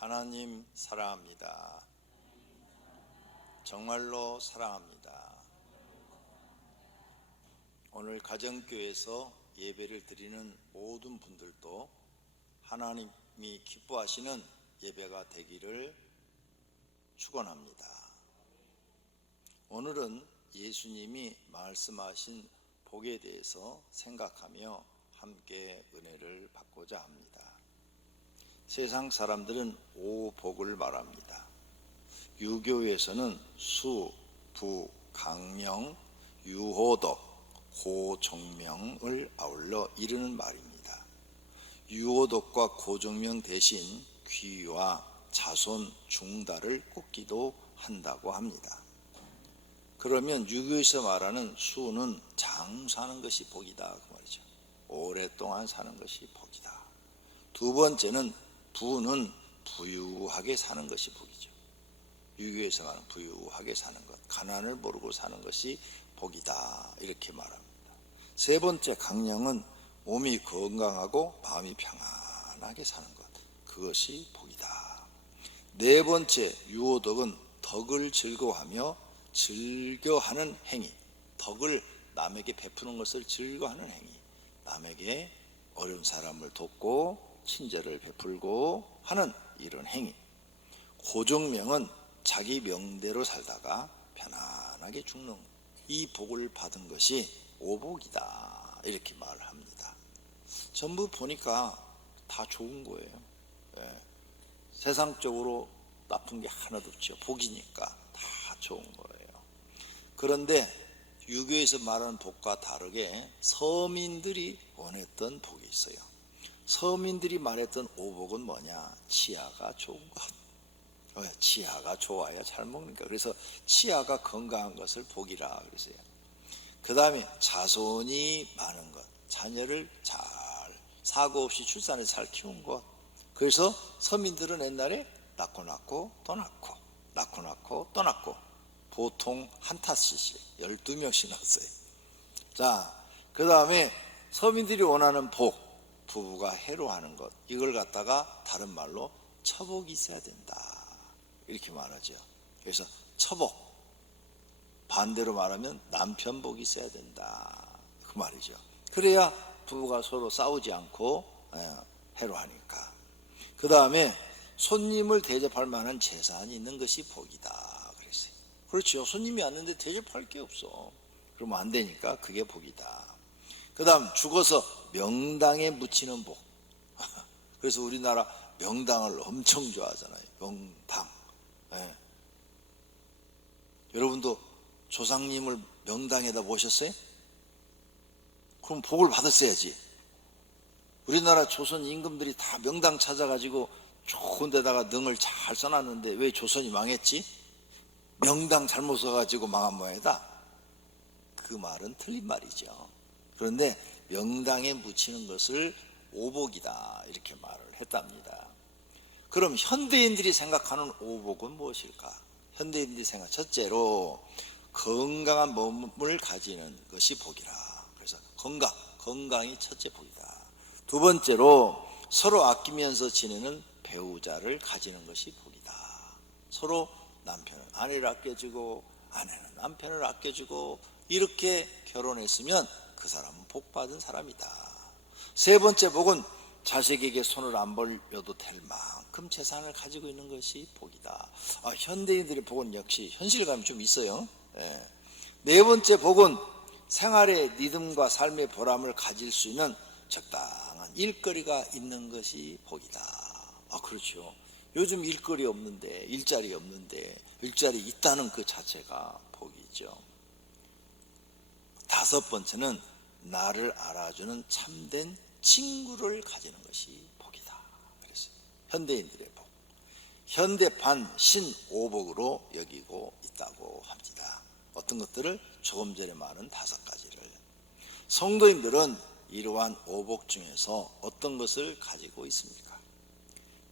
하나님 사랑합니다. 정말로 사랑합니다. 오늘 가정교회에서 예배를 드리는 모든 분들도 하나님이 기뻐하시는 예배가 되기를 축원합니다. 오늘은 예수님이 말씀하신 복에 대해서 생각하며 함께 은혜를 받고자 합니다. 세상 사람들은 오복을 말합니다. 유교에서는 수, 부, 강명, 유호덕, 고종명을 아울러 이르는 말입니다. 유호덕과 고종명 대신 귀와 자손, 중달을 꽂기도 한다고 합니다. 그러면 유교에서 말하는 수는 장수하는 것이 복이다 그 말이죠. 오랫동안 사는 것이 복이다. 두 번째는 부는 부유하게 사는 것이 복이죠. 유교에서 말하는 부유하게 사는 것, 가난을 모르고 사는 것이 복이다 이렇게 말합니다. 세 번째 강령은 몸이 건강하고 마음이 평안하게 사는 것, 그것이 복이다. 네 번째 유호덕은 덕을 즐거워하며 즐겨하는 행위, 덕을 남에게 베푸는 것을 즐거워하는 행위, 남에게 어려운 사람을 돕고 친절을 베풀고 하는 이런 행위. 고종명은 자기 명대로 살다가 편안하게 죽는 이 복을 받은 것이 오복이다 이렇게 말을 합니다. 전부 보니까 다 좋은 거예요. 세상적으로 나쁜 게 하나도 없죠. 복이니까 다 좋은 거예요. 그런데 유교에서 말하는 복과 다르게 서민들이 원했던 복이 있어요. 서민들이 말했던 오복은 뭐냐? 치아가 좋은 것. 왜? 치아가 좋아야 잘 먹으니까. 그래서 치아가 건강한 것을 복이라 그러세요. 그 다음에 자손이 많은 것, 자녀를 잘 사고 없이 출산해서 잘 키운 것. 그래서 서민들은 옛날에 낳고 또 낳고, 낳고 또 낳고, 보통 한 탓씩 12명씩 낳았어요. 자, 그 다음에 서민들이 원하는 복, 부부가 해로하는 것, 이걸 갖다가 다른 말로 처복이 있어야 된다 이렇게 말하죠. 그래서 처복, 반대로 말하면 남편복이 있어야 된다 그 말이죠. 그래야 부부가 서로 싸우지 않고 해로하니까. 그 다음에 손님을 대접할 만한 재산이 있는 것이 복이다 그랬어요. 그렇죠. 손님이 왔는데 대접할 게 없어. 그러면 안 되니까 그게 복이다. 그 다음 죽어서 명당에 묻히는 복. 그래서 우리나라 명당을 엄청 좋아하잖아요. 명당. 여러분도 조상님을 명당에다 모셨어요? 그럼 복을 받았어야지. 우리나라 조선 임금들이 다 명당 찾아가지고 좋은 데다가 능을 잘 써놨는데 왜 조선이 망했지? 명당 잘못 써가지고 망한 모양이다. 그 말은 틀린 말이죠. 그런데 명당에 묻히는 것을 오복이다 이렇게 말을 했답니다. 그럼 현대인들이 생각하는 오복은 무엇일까? 현대인들이 생각, 첫째로 건강한 몸을 가지는 것이 복이라. 그래서 건강이 첫째 복이다. 두 번째로 서로 아끼면서 지내는 배우자를 가지는 것이 복이다. 서로 남편은 아내를 아껴주고 아내는 남편을 아껴주고 이렇게 결혼했으면 그 사람은 복받은 사람이다. 세 번째 복은 자식에게 손을 안 벌려도 될 만큼 재산을 가지고 있는 것이 복이다. 현대인들의 복은 역시 현실감이 좀 있어요. 네 번째 복은 생활의 리듬과 삶의 보람을 가질 수 있는 적당한 일거리가 있는 것이 복이다. 그렇죠. 요즘 일거리 없는데, 일자리 없는데 일자리 있다는 그 자체가 복이죠. 다섯 번째는 나를 알아주는 참된 친구를 가지는 것이 복이다. 그래서 현대인들의 복, 현대판 신오복으로 여기고 있다고 합니다. 어떤 것들을 조금 전에 말한 다섯 가지를. 성도인들은 이러한 오복 중에서 어떤 것을 가지고 있습니까?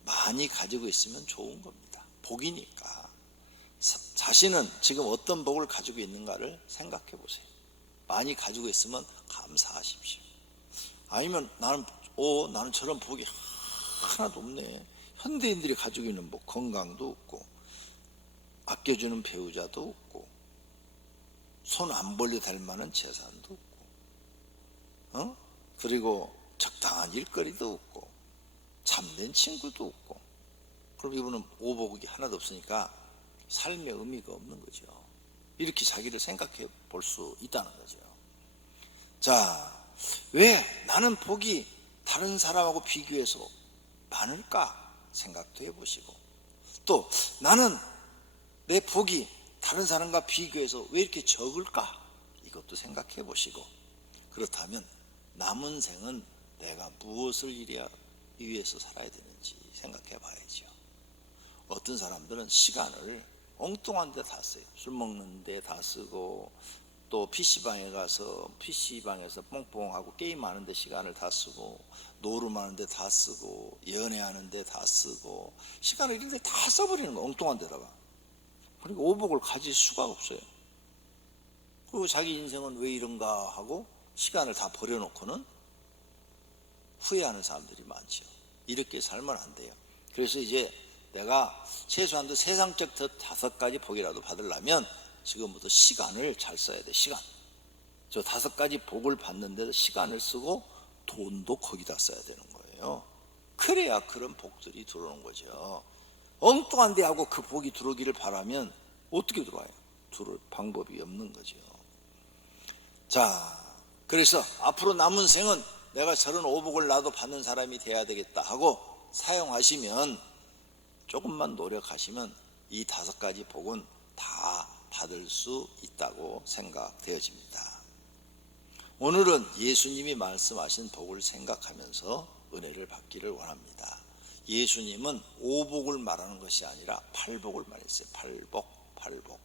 많이 가지고 있으면 좋은 겁니다. 복이니까. 자신은 지금 어떤 복을 가지고 있는가를 생각해 보세요. 많이 가지고 있으면 감사하십시오. 아니면 나는 저런 복이 하나도 없네. 현대인들이 가지고 있는 뭐 건강도 없고, 아껴주는 배우자도 없고, 손 안 벌려 댈 만한 재산도 없고, 그리고 적당한 일거리도 없고, 참된 친구도 없고, 그럼 이분은 오복이 하나도 없으니까 삶의 의미가 없는 거죠. 이렇게 자기를 생각해 볼 수 있다는 거죠. 자, 왜 나는 복이 다른 사람하고 비교해서 많을까 생각도 해보시고, 또 나는 내 복이 다른 사람과 비교해서 왜 이렇게 적을까, 이것도 생각해 보시고, 그렇다면 남은 생은 내가 무엇을 위해서 살아야 되는지 생각해 봐야죠. 어떤 사람들은 시간을 엉뚱한 데 다 써요. 술 먹는 데 다 쓰고, 또 PC방에 가서 PC방에서 뽕뽕하고 게임하는 데 시간을 다 쓰고, 노름하는 데 다 쓰고, 연애하는 데 다 쓰고, 시간을 이렇게 다 써버리는 거, 엉뚱한 데다가. 그러니까 오복을 가질 수가 없어요. 그리고 자기 인생은 왜 이런가 하고 시간을 다 버려놓고는 후회하는 사람들이 많죠. 이렇게 살면 안 돼요. 그래서 이제 내가 최소한도 세상적 5가지 복이라도 받으려면 지금부터 시간을 잘 써야 돼. 시간. 저 5가지 복을 받는데도 시간을 쓰고 돈도 거기다 써야 되는 거예요. 그래야 그런 복들이 들어오는 거죠. 엉뚱한 데 하고 그 복이 들어오기를 바라면 어떻게 들어와요? 들어올 방법이 없는 거죠. 자, 그래서 앞으로 남은 생은 내가 저런 오복을 나도 받는 사람이 돼야 되겠다 하고 사용하시면, 조금만 노력하시면 이 5가지 복은 다 받을 수 있다고 생각되어집니다. 오늘은 예수님이 말씀하신 복을 생각하면서 은혜를 받기를 원합니다. 예수님은 오복을 말하는 것이 아니라 8복을 말했어요. 8복.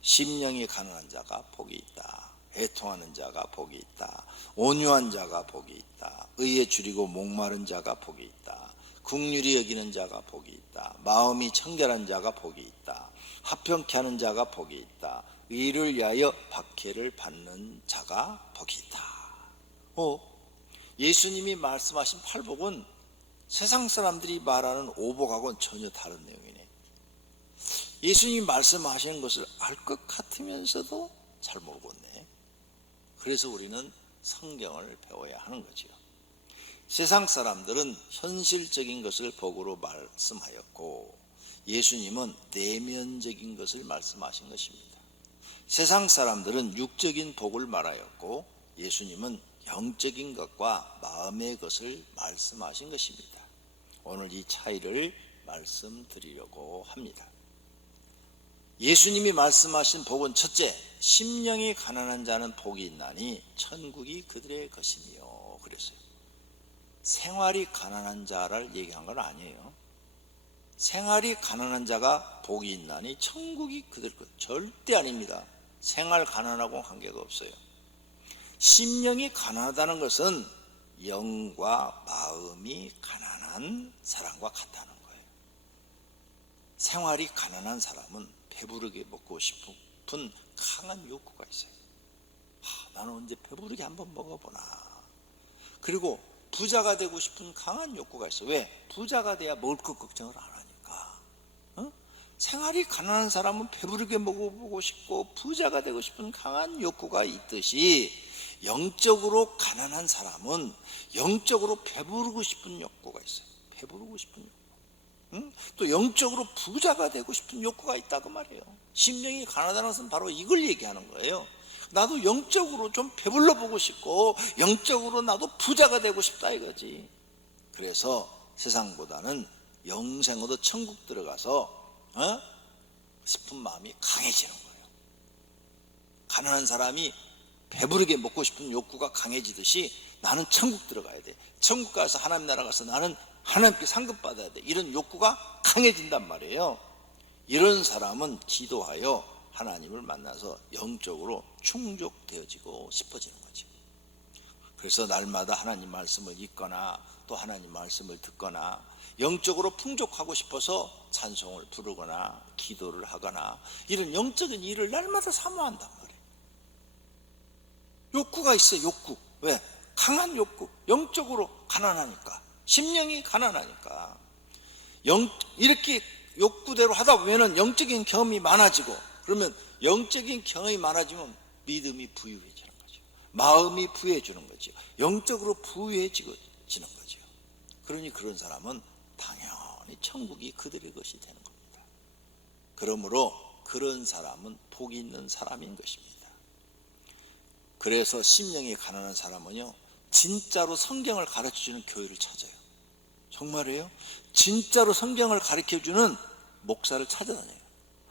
심령이 가난한 자가 복이 있다. 애통하는 자가 복이 있다. 온유한 자가 복이 있다. 의에 줄이고 목마른 자가 복이 있다. 긍휼히 여기는 자가 복이 있다. 마음이 청결한 자가 복이 있다. 합평케 하는 자가 복이 있다. 의를 위하여 박해를 받는 자가 복이 있다. 예수님이 말씀하신 8복은 세상 사람들이 말하는 오복하고는 전혀 다른 내용이네. 예수님이 말씀하시는 것을 알 것 같으면서도 잘 모르겠네. 그래서 우리는 성경을 배워야 하는 거죠. 세상 사람들은 현실적인 것을 복으로 말씀하였고, 예수님은 내면적인 것을 말씀하신 것입니다. 세상 사람들은 육적인 복을 말하였고, 예수님은 영적인 것과 마음의 것을 말씀하신 것입니다. 오늘 이 차이를 말씀드리려고 합니다. 예수님이 말씀하신 복은 첫째, 심령이 가난한 자는 복이 있나니 천국이 그들의 것이며 그랬어요. 생활이 가난한 자를 얘기한 건 아니에요. 생활이 가난한 자가 복이 있나니 천국이 그들 것, 절대 아닙니다. 생활 가난하고 관계가 없어요. 심령이 가난하다는 것은 영과 마음이 가난한 사람과 같다는 거예요. 생활이 가난한 사람은 배부르게 먹고 싶은 강한 욕구가 있어요. 나는 언제 배부르게 한번 먹어보나. 그리고 부자가 되고 싶은 강한 욕구가 있어요. 왜? 부자가 돼야 먹을 것 걱정을 안 하니까. 생활이 가난한 사람은 배부르게 먹어보고 싶고 부자가 되고 싶은 강한 욕구가 있듯이, 영적으로 가난한 사람은 영적으로 배부르고 싶은 욕구가 있어요. 배부르고 싶은 욕구. 또 영적으로 부자가 되고 싶은 욕구가 있다고 말이에요. 심령이 가난하다는 것은 바로 이걸 얘기하는 거예요. 나도 영적으로 좀 배불러 보고 싶고 영적으로 나도 부자가 되고 싶다 이거지. 그래서 세상보다는 영생으로 천국 들어가서 싶은 마음이 강해지는 거예요. 가난한 사람이 배부르게 먹고 싶은 욕구가 강해지듯이 나는 천국 들어가야 돼. 천국 가서 하나님 나라 가서 나는 하나님께 상급 받아야 돼. 이런 욕구가 강해진단 말이에요. 이런 사람은 기도하여 하나님을 만나서 영적으로 충족되어지고 싶어지는 거지. 그래서 날마다 하나님 말씀을 읽거나 또 하나님 말씀을 듣거나 영적으로 풍족하고 싶어서 찬송을 부르거나 기도를 하거나 이런 영적인 일을 날마다 사모한단 말이에요. 욕구가 있어요. 욕구. 왜? 강한 욕구. 영적으로 가난하니까. 심령이 가난하니까. 이렇게 욕구대로 하다 보면은 영적인 경험이 많아지고, 그러면 영적인 경험이 많아지면 믿음이 부유해지는 거죠. 마음이 부유해지는 거죠. 영적으로 부유해지는 거죠. 그러니 그런 사람은 당연히 천국이 그들의 것이 되는 겁니다. 그러므로 그런 사람은 복이 있는 사람인 것입니다. 그래서 심령이 가난한 사람은요, 진짜로 성경을 가르쳐주는 교회를 찾아요. 정말이에요? 진짜로 성경을 가르쳐주는 목사를 찾아다녀요.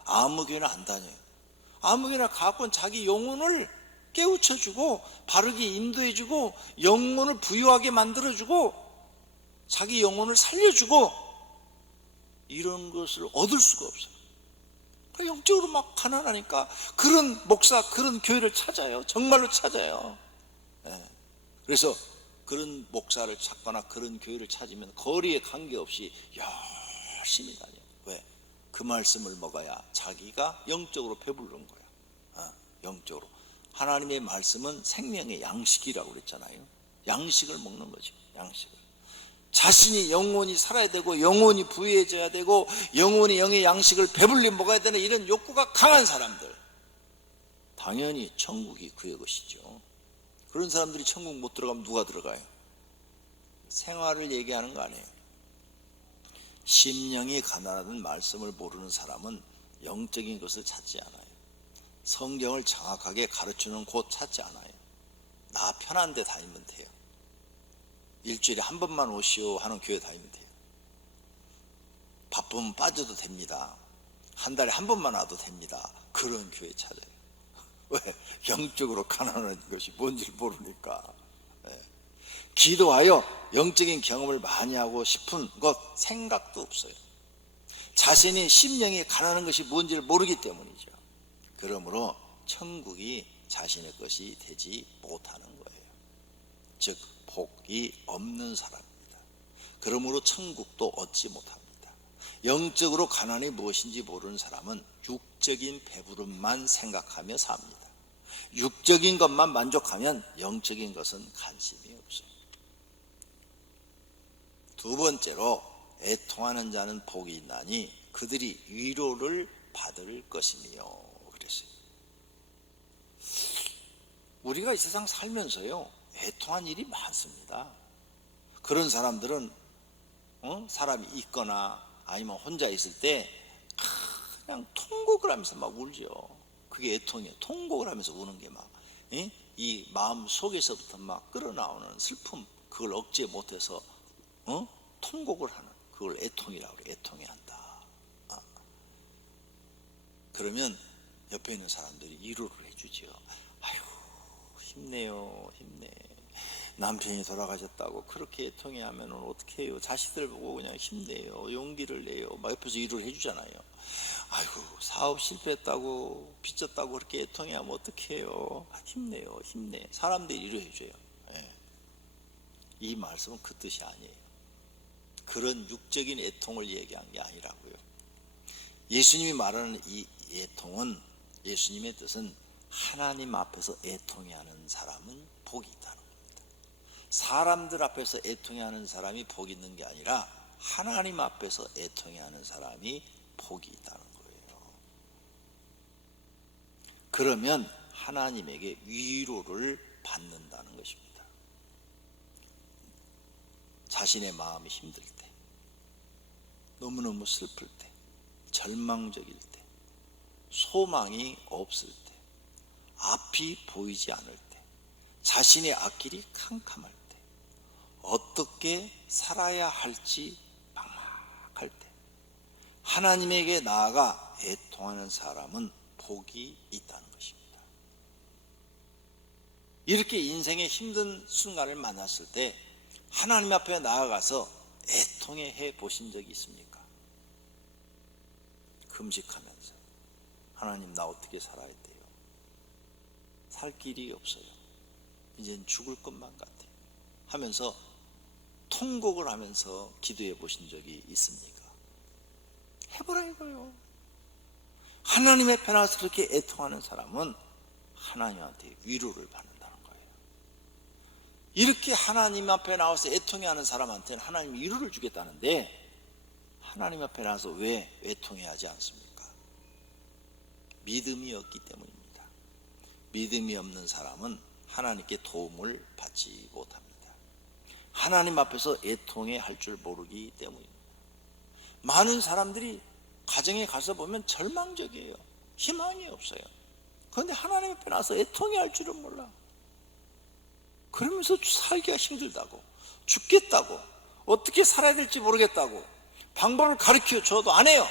아무 교회나 안 다녀요. 아무 교회나 가고 자기 영혼을 깨우쳐주고 바르게 인도해주고 영혼을 부유하게 만들어주고 자기 영혼을 살려주고 이런 것을 얻을 수가 없어요. 영적으로 막 가난하니까 그런 목사, 그런 교회를 찾아요. 정말로 찾아요. 그래서 그런 목사를 찾거나 그런 교회를 찾으면 거리에 관계없이 열심히 다녀요. 왜? 그 말씀을 먹어야 자기가 영적으로 배부른 거야. 영적으로. 하나님의 말씀은 생명의 양식이라고 그랬잖아요. 양식을 먹는 거죠. 양식을. 자신이 영혼이 살아야 되고 영혼이 부유해져야 되고 영혼이 영의 양식을 배불리 먹어야 되는 이런 욕구가 강한 사람들, 당연히 천국이 그의 것이죠. 그런 사람들이 천국 못 들어가면 누가 들어가요? 생활을 얘기하는 거 아니에요. 심령이 가난하다는 말씀을 모르는 사람은 영적인 것을 찾지 않아요. 성경을 정확하게 가르치는 곳 찾지 않아요. 나 편한 데 다니면 돼요. 일주일에 한 번만 오시오 하는 교회 다니면 돼요. 바쁘면 빠져도 됩니다. 한 달에 한 번만 와도 됩니다. 그런 교회 찾아요. 왜? 영적으로 가난한 것이 뭔지 모르니까. 기도하여 영적인 경험을 많이 하고 싶은 것 생각도 없어요. 자신이 심령이 가난한 것이 뭔지를 모르기 때문이죠. 그러므로 천국이 자신의 것이 되지 못하는 거예요. 즉 복이 없는 사람입니다. 그러므로 천국도 얻지 못합니다. 영적으로 가난이 무엇인지 모르는 사람은 육적인 배부름만 생각하며 삽니다. 육적인 것만 만족하면 영적인 것은 관심이 없어요. 두 번째로, 애통하는 자는 복이 있나니 그들이 위로를 받을 것이며 그랬어요. 우리가 이 세상 살면서요, 애통한 일이 많습니다. 그런 사람들은 사람이 있거나 아니면 혼자 있을 때 그냥 통곡을 하면서 막 울죠. 그게 애통이에요. 통곡을 하면서 우는 게 막 이 마음 속에서부터 막 끌어나오는 슬픔, 그걸 억제 못해서 통곡을 하는, 그걸 애통이라고 그래요. 애통해 한다. 그러면 옆에 있는 사람들이 위로를 해주죠. 아이고 힘내요, 힘내. 남편이 돌아가셨다고 그렇게 애통해하면 어떻게 해요? 자식들 보고 그냥 힘내요, 용기를 내요. 막 옆에서 위로를 해주잖아요. 아이고 사업 실패했다고 빚졌다고 그렇게 애통해하면 어떻게 해요? 힘내요, 힘내. 사람들이 위로해줘요. 이 말씀은 그 뜻이 아니에요. 그런 육적인 애통을 얘기한 게 아니라고요. 예수님이 말하는 이 애통은, 예수님의 뜻은 하나님 앞에서 애통해하는 사람은 복이 있다는 겁니다. 사람들 앞에서 애통해하는 사람이 복이 있는 게 아니라 하나님 앞에서 애통해하는 사람이 복이 있다는 거예요. 그러면 하나님에게 위로를 받는다는 것입니다. 자신의 마음이 힘들 때, 너무너무 슬플 때, 절망적일 때, 소망이 없을 때, 앞이 보이지 않을 때, 자신의 앞길이 캄캄할 때, 어떻게 살아야 할지 막막할 때, 하나님에게 나아가 애통하는 사람은 복이 있다는 것입니다. 이렇게 인생의 힘든 순간을 만났을 때 하나님 앞에 나아가서 애통해 보신 적이 있습니까? 금식하면서 하나님, 나 어떻게 살아야 돼요? 살 길이 없어요. 이젠 죽을 것만 같아요 하면서 통곡을 하면서 기도해 보신 적이 있습니까? 해보라 이거요. 하나님 앞에 나와서 그렇게 애통하는 사람은 하나님한테 위로를 받는다는 거예요. 이렇게 하나님 앞에 나와서 애통해하는 사람한테는 하나님이 위로를 주겠다는데, 하나님 앞에 나서 왜 애통해야 하지 않습니까? 믿음이 없기 때문입니다. 믿음이 없는 사람은 하나님께 도움을 받지 못합니다. 하나님 앞에서 애통해 할 줄 모르기 때문입니다. 많은 사람들이 가정에 가서 보면 절망적이에요. 희망이 없어요. 그런데 하나님 앞에 나서 애통해 할 줄은 몰라. 그러면서 살기가 힘들다고, 죽겠다고, 어떻게 살아야 될지 모르겠다고 방법을 가르쳐 줘도 안 해요.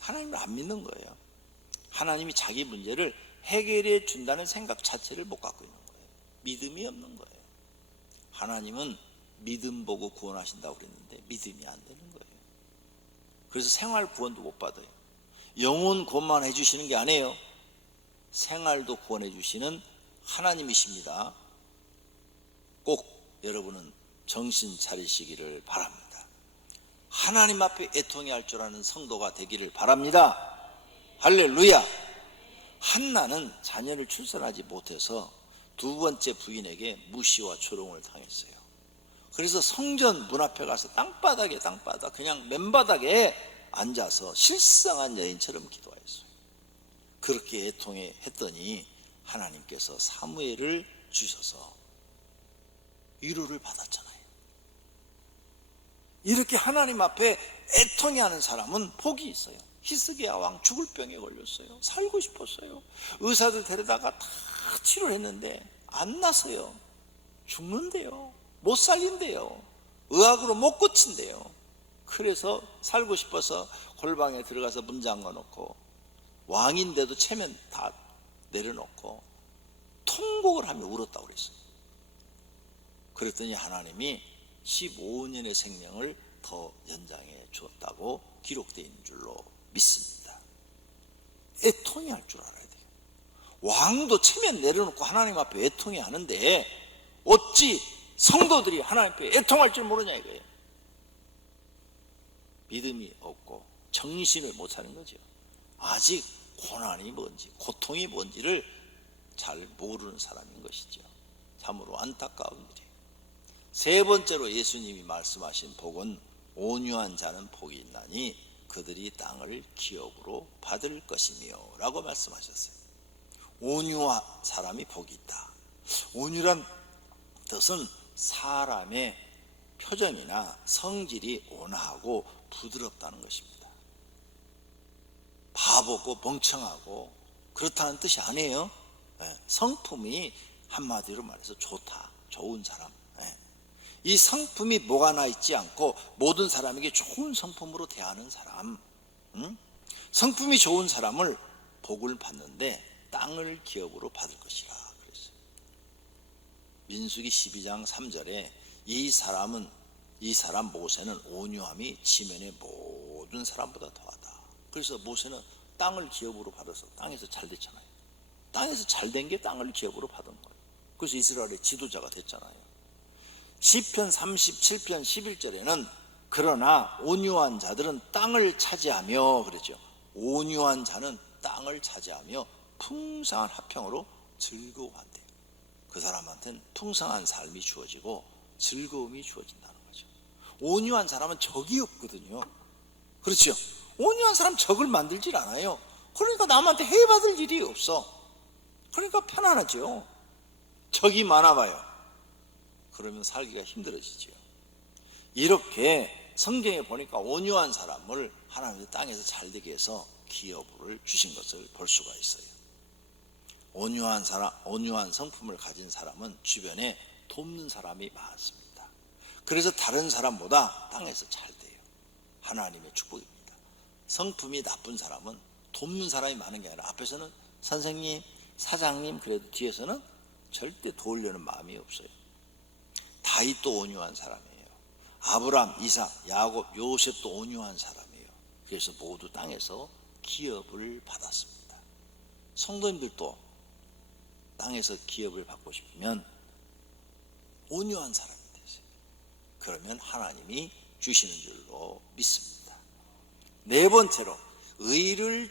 하나님을 안 믿는 거예요. 하나님이 자기 문제를 해결해 준다는 생각 자체를 못 갖고 있는 거예요. 믿음이 없는 거예요. 하나님은 믿음 보고 구원하신다고 그랬는데 믿음이 안 되는 거예요. 그래서 생활 구원도 못 받아요. 영혼 구원만 해주시는 게 아니에요. 생활도 구원해 주시는 하나님이십니다. 꼭 여러분은 정신 차리시기를 바랍니다. 하나님 앞에 애통해 할 줄 아는 성도가 되기를 바랍니다. 할렐루야. 한나는 자녀를 출산하지 못해서 두 번째 부인에게 무시와 조롱을 당했어요. 그래서 성전 문 앞에 가서 땅바닥 그냥 맨바닥에 앉아서 실상한 여인처럼 기도했어요. 그렇게 애통해 했더니 하나님께서 사무엘을 주셔서 위로를 받았잖아요. 이렇게 하나님 앞에 애통해 하는 사람은 복이 있어요. 히스기야 왕 죽을 병에 걸렸어요. 살고 싶었어요. 의사들 데려다가 다 치료를 했는데 안 나서요. 죽는데요. 못 살린대요. 의학으로 못 고친대요. 그래서 살고 싶어서 골방에 들어가서 문 잠궈 놓고 왕인데도 체면 다 내려놓고 통곡을 하며 울었다고 그랬어요. 그랬더니 하나님이 15년의 생명을 더 연장해 주었다고 기록되어 있는 줄로 믿습니다. 애통해 할 줄 알아야 돼요. 왕도 체면 내려놓고 하나님 앞에 애통해 하는데 어찌 성도들이 하나님 앞에 애통할 줄 모르냐 이거예요. 믿음이 없고 정신을 못 차린 거죠. 아직 고난이 뭔지 고통이 뭔지를 잘 모르는 사람인 것이죠. 참으로 안타까운 일이에요. 세 번째로 예수님이 말씀하신 복은 온유한 자는 복이 있나니 그들이 땅을 기업으로 받을 것이며 라고 말씀하셨어요. 온유한 사람이 복이 있다. 온유란 뜻은 사람의 표정이나 성질이 온화하고 부드럽다는 것입니다. 바보고 멍청하고 그렇다는 뜻이 아니에요. 성품이 한마디로 말해서 좋다, 좋은 사람. 이 성품이 뭐가 있지 않고 모든 사람에게 좋은 성품으로 대하는 사람. 성품이 좋은 사람을 복을 받는데 땅을 기업으로 받을 것이라 그랬어요. 민수기 12장 3절에 이 사람 모세는 온유함이 지면의 모든 사람보다 더하다. 그래서 모세는 땅을 기업으로 받아서 땅에서 잘 됐잖아요. 땅에서 잘 된 게 땅을 기업으로 받은 거예요. 그래서 이스라엘의 지도자가 됐잖아요. 시편 37편 11절에는 그러나 온유한 자들은 땅을 차지하며 그랬죠. 온유한 자는 땅을 차지하며 풍성한 화평으로 즐거워한대요. 그 사람한테는 풍성한 삶이 주어지고 즐거움이 주어진다는 거죠. 온유한 사람은 적이 없거든요. 그렇죠. 온유한 사람 적을 만들질 않아요. 그러니까 남한테 해받을 일이 없어. 그러니까 편안하죠. 적이 많아봐요. 그러면 살기가 힘들어지죠. 이렇게 성경에 보니까 온유한 사람을 하나님의 땅에서 잘되게 해서 기업을 주신 것을 볼 수가 있어요. 온유한 성품을 가진 사람은 주변에 돕는 사람이 많습니다. 그래서 다른 사람보다 땅에서 잘 돼요. 하나님의 축복입니다. 성품이 나쁜 사람은 돕는 사람이 많은 게 아니라 앞에서는 선생님, 사장님 그래도 뒤에서는 절대 도우려는 마음이 없어요. 다윗도 온유한 사람이에요. 아브람, 이삭, 야곱, 요셉도 온유한 사람이에요. 그래서 모두 땅에서 기업을 받았습니다. 성도님들도 땅에서 기업을 받고 싶으면 온유한 사람이 되세요. 그러면 하나님이 주시는 줄로 믿습니다. 네 번째로 의에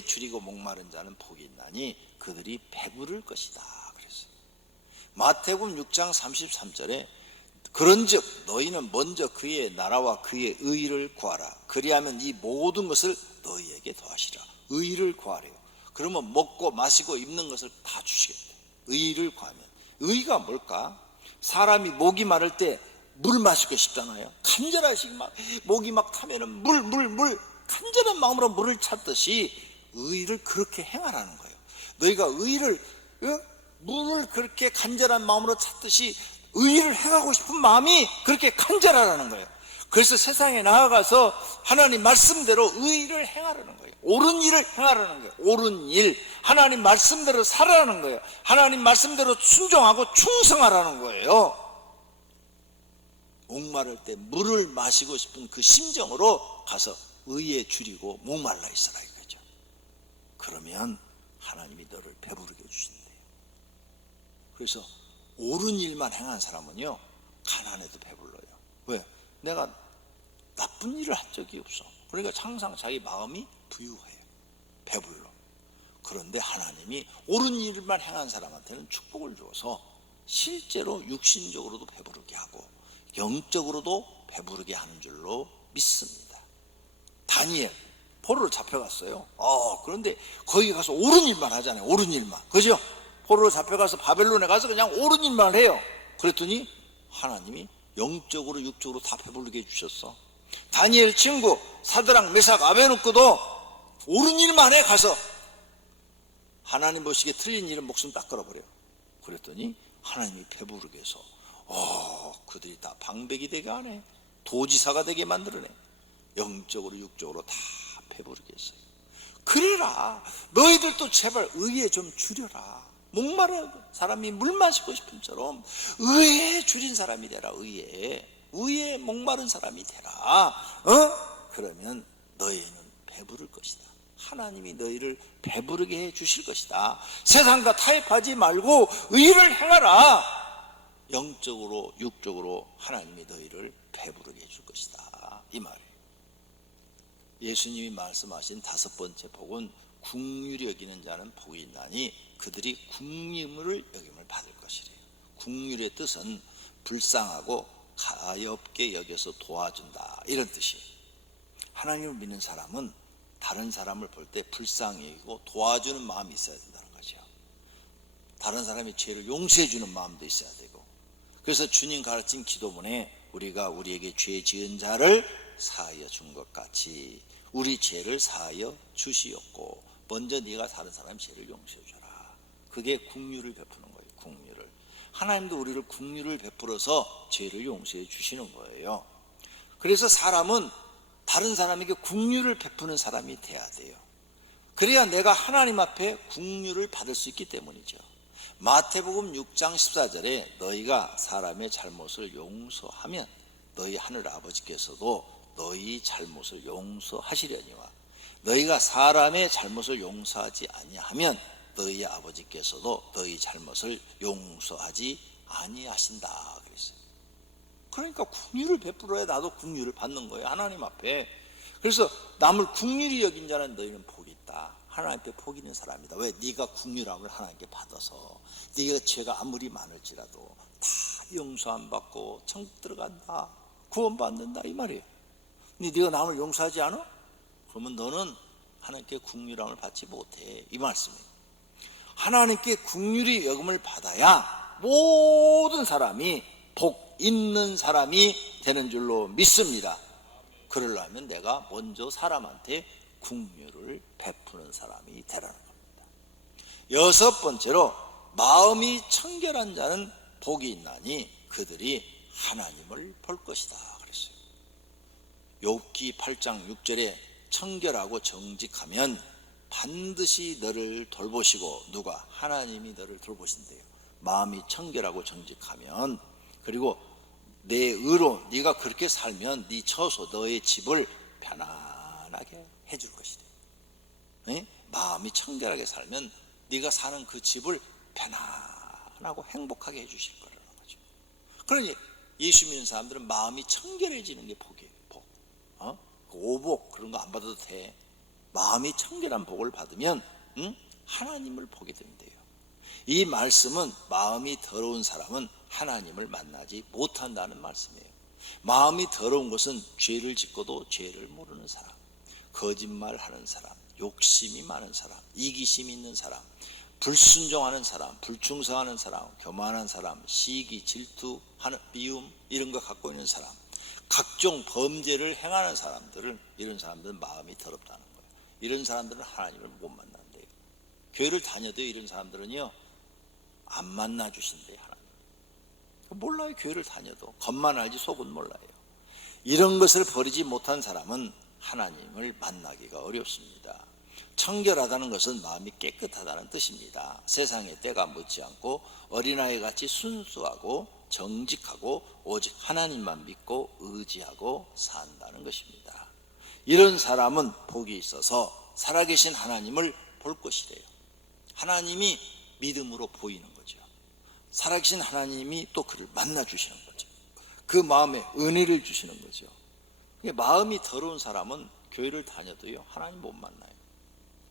줄이고 목마른 자는 복이 있나니 그들이 배부를 것이다 그랬어요. 마태복음 6장 33절에 그런즉 너희는 먼저 그의 나라와 그의 의를 구하라. 그리하면 이 모든 것을 너희에게 더하시라. 의를 구하래요. 그러면 먹고 마시고 입는 것을 다 주시겠대. 의를 구하면. 의가 뭘까? 사람이 목이 마를 때 물 마시고 싶잖아요. 간절하시고 막 목이 막 타면은 물 간절한 마음으로 물을 찾듯이 의를 그렇게 행하라는 거예요. 너희가 의를 물을 그렇게 간절한 마음으로 찾듯이 의를 행하고 싶은 마음이 그렇게 간절하라는 거예요. 그래서 세상에 나아가서 하나님 말씀대로 의를 행하라는 거예요. 옳은 일을 행하라는 거예요. 옳은 일, 하나님 말씀대로 살아라는 거예요. 하나님 말씀대로 순종하고 충성하라는 거예요. 목마를 때 물을 마시고 싶은 그 심정으로 가서 의에 줄이고 목말라 있어라 이거죠. 그러면 하나님이 너를 배부르게 해주신대요. 그래서 옳은 일만 행한 사람은요, 가난해도 배불러요. 왜? 내가 나쁜 일을 한 적이 없어. 그러니까 항상 자기 마음이 부유해요. 배불러. 그런데 하나님이 옳은 일만 행한 사람한테는 축복을 줘서 실제로 육신적으로도 배부르게 하고 영적으로도 배부르게 하는 줄로 믿습니다. 다니엘 포로로 잡혀갔어요. 그런데 거기 가서 옳은 일만 하잖아요. 옳은 일만. 그죠? 포로로 잡혀가서 바벨론에 가서 그냥 옳은 일만 해요. 그랬더니 하나님이 영적으로 육적으로 다 배부르게 해주셨어. 다니엘 친구 사드락 메삭 아베누고도 옳은 일만 해 가서 하나님 보시기에 틀린 일은 목숨 딱 걸어버려요. 그랬더니 하나님이 배부르게 해서 그들이 다 방백이 되게 하네. 도지사가 되게 만들어내. 영적으로 육적으로 다 배부르게 했어요. 그래라. 너희들도 제발 의에 좀 줄여라. 목마른 사람이 물 마시고 싶은 처럼 의에 줄인 사람이 되라. 의에 목마른 사람이 되라. 그러면 너희는 배부를 것이다. 하나님이 너희를 배부르게 해 주실 것이다. 세상과 타협하지 말고 의를 행하라. 영적으로 육적으로 하나님이 너희를 배부르게 해줄 것이다. 이 말이에요. 예수님이 말씀하신 다섯 번째 복은 긍휼히 여기는 자는 복이 있나니 그들이 긍휼을 여김을 받을 것이래요. 긍휼의 뜻은 불쌍하고 가엾게 여겨서 도와준다, 이런 뜻이에요. 하나님을 믿는 사람은 다른 사람을 볼 때 불쌍히 여기고 도와주는 마음이 있어야 된다는 거죠. 다른 사람의 죄를 용서해 주는 마음도 있어야 되고. 그래서 주님 가르친 기도문에 우리가 우리에게 죄 지은 자를 사하여 준 것 같이 우리 죄를 사하여 주시옵고 먼저 네가 다른 사람 죄를 용서해 줘라. 그게 긍휼을 베푸는 거예요. 긍휼을. 하나님도 우리를 긍휼을 베풀어서 죄를 용서해 주시는 거예요. 그래서 사람은 다른 사람에게 긍휼을 베푸는 사람이 돼야 돼요. 그래야 내가 하나님 앞에 긍휼을 받을 수 있기 때문이죠. 마태복음 6장 14절에 너희가 사람의 잘못을 용서하면 너희 하늘 아버지께서도 너희 잘못을 용서하시려니와 너희가 사람의 잘못을 용서하지 아니하면 너희 아버지께서도 너희 잘못을 용서하지 아니하신다 그랬어요. 그러니까 긍휼을 베풀어야 나도 긍휼을 받는 거예요. 하나님 앞에. 그래서 남을 긍휼히 여긴 자는 너희는 복이 있다. 하나님 앞에 복 있는 사람이다. 왜? 네가 긍휼함을 하나님께 받아서 네가 죄가 아무리 많을지라도 다 용서 안 받고 천국 들어간다, 구원받는다, 이 말이에요. 근데 네가 남을 용서하지 않아? 그러면 너는 하나님께 긍휼함을 받지 못해, 이 말씀이에요. 하나님께 긍휼히 여김을 받아야 모든 사람이 복 있는 사람이 되는 줄로 믿습니다. 그러려면 내가 먼저 사람한테 긍휼을 베푸는 사람이 되라는 겁니다. 여섯 번째로 마음이 청결한 자는 복이 있나니 그들이 하나님을 볼 것이다 그랬어요. 욥기 8장 6절에 청결하고 정직하면 반드시 너를 돌보시고, 누가? 하나님이 너를 돌보신대요. 마음이 청결하고 정직하면, 그리고 내 의로 네가 그렇게 살면 네 처소 너의 집을 편안하게 해줄 것이다. 네? 마음이 청결하게 살면 네가 사는 그 집을 편안하고 행복하게 해주실 거라는 거죠. 그러니 예수 믿는 사람들은 마음이 청결해지는 게 복이에요. 복. 오복 그런 거 안 받아도 돼. 마음이 청결한 복을 받으면 하나님을 보게 된대요. 이 말씀은 마음이 더러운 사람은 하나님을 만나지 못한다는 말씀이에요. 마음이 더러운 것은 죄를 짓고도 죄를 모르는 사람, 거짓말하는 사람, 욕심이 많은 사람, 이기심이 있는 사람, 불순종하는 사람, 불충성하는 사람, 교만한 사람, 시기, 질투, 미움 이런 거 갖고 있는 사람, 각종 범죄를 행하는 사람들은, 이런 사람들은 마음이 더럽다는 거예요. 이런 사람들은 하나님을 못 만난대요. 교회를 다녀도 이런 사람들은요 안 만나 주신대요. 하나님 몰라요. 교회를 다녀도 겉만 알지 속은 몰라요. 이런 것을 버리지 못한 사람은 하나님을 만나기가 어렵습니다. 청결하다는 것은 마음이 깨끗하다는 뜻입니다. 세상의 때가 묻지 않고 어린아이 같이 순수하고 정직하고 오직 하나님만 믿고 의지하고 산다는 것입니다. 이런 사람은 복이 있어서 살아계신 하나님을 볼 것이래요. 하나님이 믿음으로 보이는 거죠. 살아계신 하나님이 또 그를 만나 주시는 거죠. 그 마음에 은혜를 주시는 거죠. 마음이 더러운 사람은 교회를 다녀도요 하나님 못 만나요.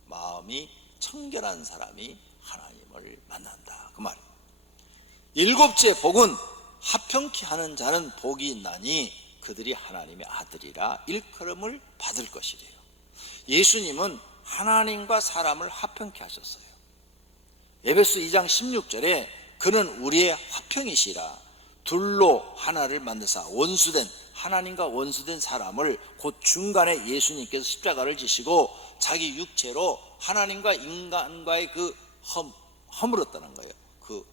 마음이 청결한 사람이 하나님을 만난다 그 말이에요. 일곱째 복은 화평케 하는 자는 복이 있나니 그들이 하나님의 아들이라 일컬음을 받을 것이래요. 예수님은 하나님과 사람을 화평케 하셨어요. 에베소 2장 16절에 그는 우리의 화평이시라 둘로 하나를 만드사 원수된, 하나님과 원수된 사람을 곧 중간에 예수님께서 십자가를 지시고 자기 육체로 하나님과 인간과의 그 허물었다는 거예요. 그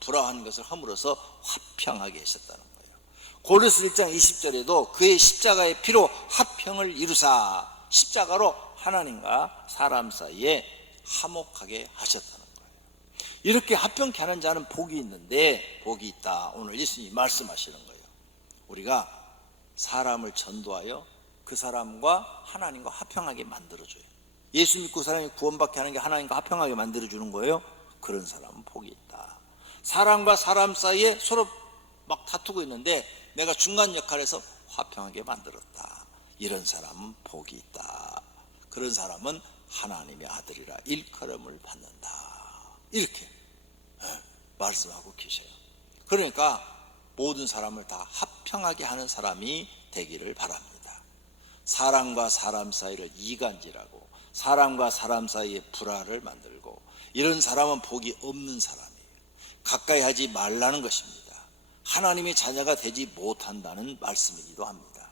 불화한 것을 허물어서 화평하게 하셨다는 거예요. 고린도서 1장 20절에도 그의 십자가의 피로 화평을 이루사 십자가로 하나님과 사람 사이에 화목하게 하셨다는 거예요. 이렇게 화평케 하는 자는 복이 있는데, 복이 있다. 오늘 예수님이 말씀하시는 거예요. 우리가 사람을 전도하여 그 사람과 하나님과 화평하게 만들어줘요. 예수 믿고 사람이 구원받게 하는 게 하나님과 화평하게 만들어주는 거예요. 그런 사람은 복이 있다. 사람과 사람 사이에 서로 막 다투고 있는데 내가 중간 역할에서 화평하게 만들었다. 이런 사람은 복이 있다. 그런 사람은 하나님의 아들이라 일컬음을 받는다. 이렇게 말씀하고 계셔요. 그러니까 모든 사람을 다 화평하게 하는 사람이 되기를 바랍니다. 사람과 사람 사이를 이간질하고 사람과 사람 사이에 불화를 만들고 이런 사람은 복이 없는 사람이에요. 가까이 하지 말라는 것입니다. 하나님의 자녀가 되지 못한다는 말씀이기도 합니다.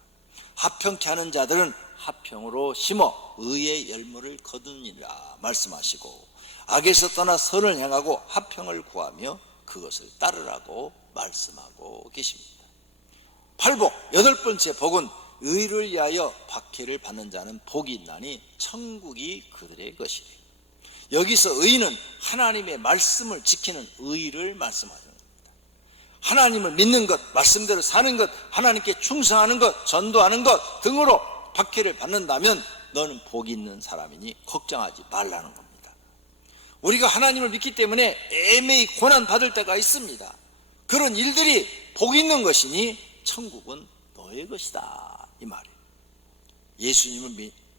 화평케 하는 자들은 화평으로 심어 의의 열매를 거두니라 말씀하시고 악에서 떠나 선을 행하고 화평을 구하며 그것을 따르라고 말씀하고 계십니다. 팔복, 여덟 번째 복은 의를 위하여 박해를 받는 자는 복이 있나니 천국이 그들의 것이래요. 여기서 의는 하나님의 말씀을 지키는 의를 말씀하는 겁니다. 하나님을 믿는 것, 말씀대로 사는 것, 하나님께 충성하는 것, 전도하는 것 등으로 박해를 받는다면 너는 복이 있는 사람이니 걱정하지 말라는 겁니다. 우리가 하나님을 믿기 때문에 애매히 고난받을 때가 있습니다. 그런 일들이 복 있는 것이니 천국은 너의 것이다 이 말이에요. 예수님을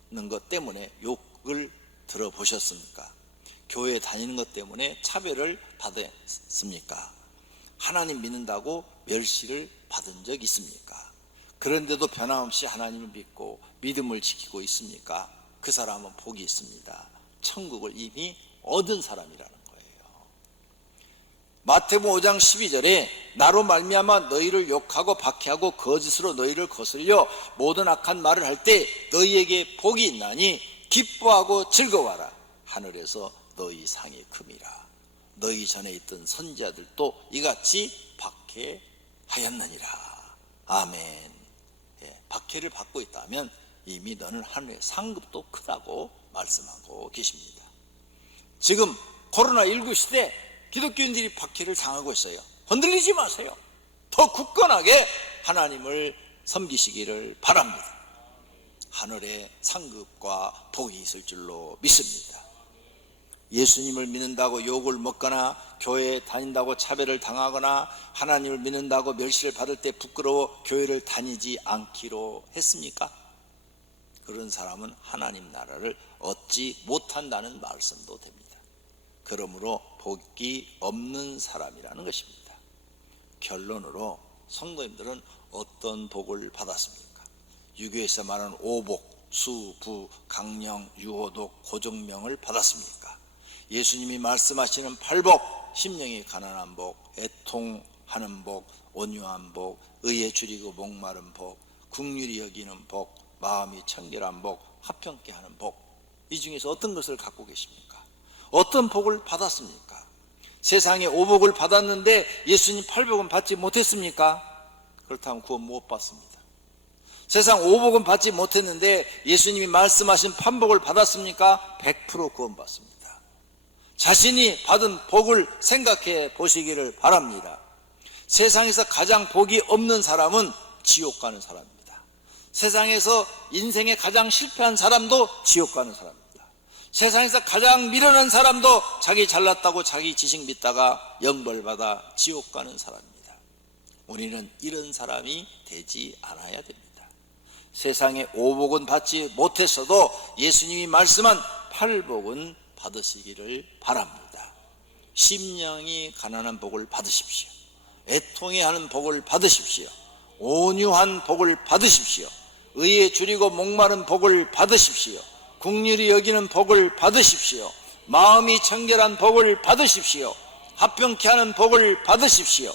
믿는 것 때문에 욕을 들어보셨습니까? 교회 다니는 것 때문에 차별을 받았습니까? 하나님 믿는다고 멸시를 받은 적 있습니까? 그런데도 변함없이 하나님을 믿고 믿음을 지키고 있습니까? 그 사람은 복이 있습니다. 천국을 이미 얻은 사람이라는 거예요. 마태복음 5장 12절에 나로 말미암아 너희를 욕하고 박해하고 거짓으로 너희를 거슬려 모든 악한 말을 할 때 너희에게 복이 있나니 기뻐하고 즐거워하라. 하늘에서 너희 상이 큼이라. 너희 전에 있던 선지자들도 이같이 박해하였느니라. 아멘. 박해를 받고 있다면 이미 너는 하늘의 상급도 크다고 말씀하고 계십니다. 지금 코로나19 시대 기독교인들이 박해를 당하고 있어요. 흔들리지 마세요. 더 굳건하게 하나님을 섬기시기를 바랍니다. 하늘의 상급과 복이 있을 줄로 믿습니다. 예수님을 믿는다고 욕을 먹거나 교회에 다닌다고 차별을 당하거나 하나님을 믿는다고 멸시를 받을 때 부끄러워 교회를 다니지 않기로 했습니까? 그런 사람은 하나님 나라를 얻지 못한다는 말씀도 됩니다. 그러므로 복이 없는 사람이라는 것입니다. 결론으로 성도님들은 어떤 복을 받았습니까? 유교에서 말하는 오복, 수, 부, 강령, 유호독, 고정명을 받았습니까? 예수님이 말씀하시는 팔복, 심령이 가난한 복, 애통하는 복, 온유한 복, 의에 줄이고 목마른 복, 긍휼히 여기는 복, 마음이 청결한 복, 화평케 하는 복, 이 중에서 어떤 것을 갖고 계십니까? 어떤 복을 받았습니까? 세상에 오복을 받았는데 예수님 팔복은 받지 못했습니까? 그렇다면 구원 못 받습니다. 세상 오복은 받지 못했는데 예수님이 말씀하신 판복을 받았습니까? 100% 구원 받습니다. 자신이 받은 복을 생각해 보시기를 바랍니다. 세상에서 가장 복이 없는 사람은 지옥 가는 사람입니다. 세상에서 인생에 가장 실패한 사람도 지옥 가는 사람입니다. 세상에서 가장 미련한 사람도 자기 잘났다고 자기 지식 믿다가 영벌받아 지옥 가는 사람입니다. 우리는 이런 사람이 되지 않아야 됩니다. 세상에 오복은 받지 못했어도 예수님이 말씀한 팔복은 받으시기를 바랍니다. 심령이 가난한 복을 받으십시오. 애통해 하는 복을 받으십시오. 온유한 복을 받으십시오. 의에 줄이고 목마른 복을 받으십시오. 긍휼히 여기는 복을 받으십시오. 마음이 청결한 복을 받으십시오. 화평케 하는 복을 받으십시오.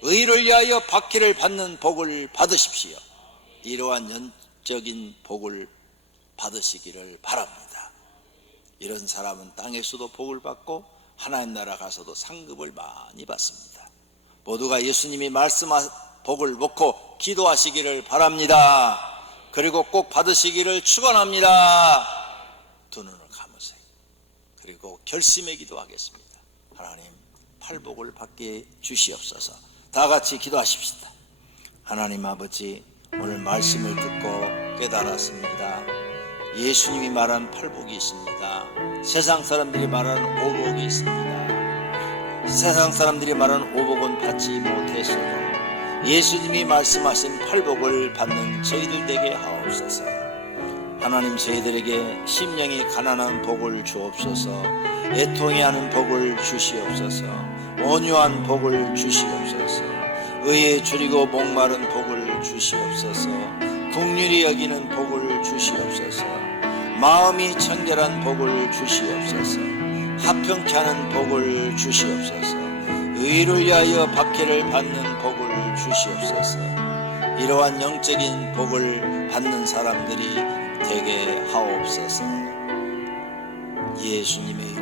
의를 위하여 박해를 받는 복을 받으십시오. 이러한 영적인 복을 받으시기를 바랍니다. 이런 사람은 땅에서도 복을 받고 하나님 나라 가서도 상급을 많이 받습니다. 모두가 예수님이 말씀한 복을 먹고 기도하시기를 바랍니다. 그리고 꼭 받으시기를 축원합니다. 두 눈을 감으세요. 그리고 결심의 기도하겠습니다. 하나님, 팔복을 받게 주시옵소서. 다 같이 기도하십시다. 하나님 아버지, 오늘 말씀을 듣고 깨달았습니다. 예수님이 말한 팔복이 있습니다. 세상 사람들이 말하는 오복이 있습니다. 세상 사람들이 말하는 오복은 받지 못했어도 예수님이 말씀하신 팔복을 받는 저희들 되게 하옵소서. 하나님, 저희들에게 심령이 가난한 복을 주옵소서. 애통해 하는 복을 주시옵소서. 온유한 복을 주시옵소서. 의에 줄이고 목마른 복을 주시옵소서. 긍휼히 여기는 복을 주시옵소서. 마음이 청결한 복을 주시옵소서. 화평케 하는 복을 주시옵소서. 의를 위하여 박해를 받는 복을 주시옵소서. 이러한 영적인 복을 받는 사람들이 되게 하옵소서. 예수님의 이름